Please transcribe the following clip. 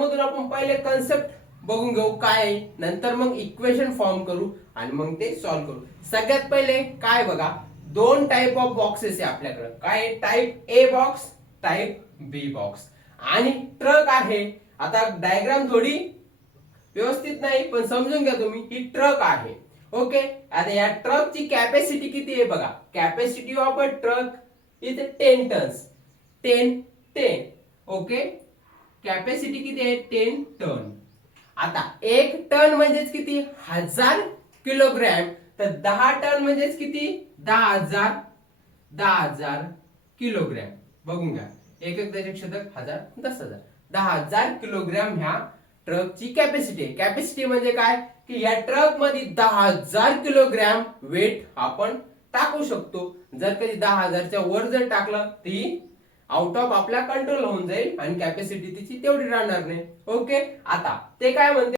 त्याच्यामधून आपण पहिले कन्सेप्ट बघून घेऊ काय आहे, नंतर मग इक्वेशन फॉर्म करू आणि मग ते सॉल्व्ह करू. सगळ्यात पहिले काय बघा, दोन टाइप ऑफ बॉक्सेस आहे आपल्याकडे. काय, type A box, type B box. आणि ट्रक आहे. आता डायग्राम थोडी व्यवस्थित नाही पण समजून घ्या तुम्ही, ही ट्रक आहे. ओके. आता या ट्रकची कॅपॅसिटी किती आहे बघा. Capacity of a truck is 10 tons. 10. Okay. Capacity किती आहे, 10 टन. आता 1 टन म्हणजेच किती, 1000 किलोग्रॅम. तर 10 टन म्हणजेच किती, 10,000 किलोग्रॅम. बघून घ्या, एक दशक शतक 1000 10,000 10,000 किलोग्रॅम ह्या ट्रकची कॅपॅसिटी आहे. कॅपॅसिटी म्हणजे काय की या ट्रक मध्ये 10,000 किलोग्रॅम वेट आपण टाकू शकतो. जर कधी 10,000च्या वर जर टाकलं ती आउट ऑफ आपल्या कंट्रोल होऊन जाईल आणि कॅपॅसिटी तिची तेवढी राहणार नाही. ओके. आता ते काय म्हणते,